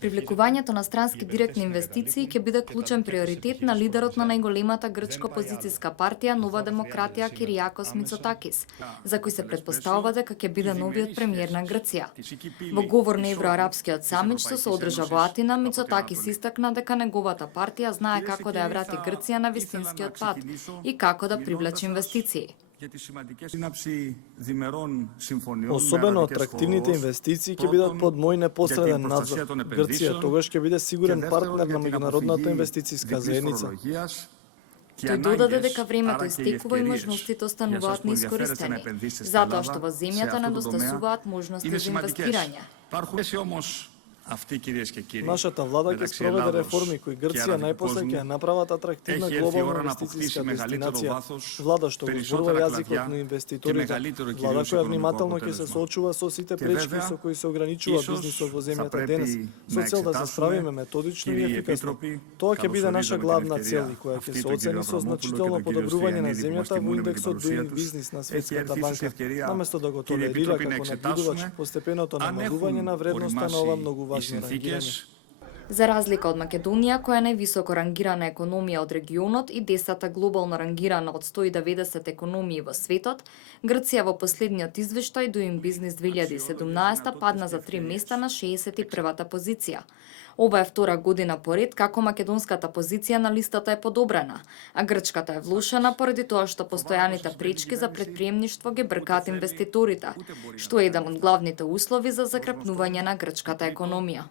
Привлекувањето на странски директни инвестиции ќе биде клучен приоритет на лидерот на најголемата грчка опозицијска партија Нова демократија Киријакос Мицотакис, за кој се претпоставува дека ќе биде новиот премиер на Грција. Во говор на Евроарапскиот самит што се одржа во Атина, Мицотакис истакна дека неговата партија знае како да ја врати Грција на вистинскиот пат и како да привлече инвестиции. Особено атрактивните инвестиции ќе бидат под мој непосреден надзор. Грција тогаш ќе биде сигурен партнер на меѓународната инвестициска заедница. Тој додаде дека времето истекува и можностите остануваат неискористени, затоа што во земјата недостасуваат можности за инвестирање. Нашата влада ќе спроведе реформи кои Грција најпосле ќе ја направат атрактивна глобална инвестициска дестинација. Влада што го зборува јазикот на инвеститорите. Влада која внимателно ќе се соочува со сите пречки со кои се ограничува бизнисот во земјата денес, со цел да се справиме методично и ефикасно. Тоа ќе биде наша главна цел и која ќе се оцени со значително подобрување на земјата во индексот Doing Business на Светската банка, наместо да го толерира како набидувач постепеното намалување на вредноста на ова многу важно рангирање. За разлика од Македонија, која е највисоко рангирана економија од регионот и 10-та глобално рангирана од 190 економии во светот, Грција во последниот извештај Doing Business 2017 падна за 3 места на 61-та позиција. Ова е втора година поред како македонската позиција на листата е подобрена, а грчката е влошена поради тоа што постојаните пречки за претприемништво ги бркаат инвеститорите, што е еден од главните услови за закрепнување на грчката економија.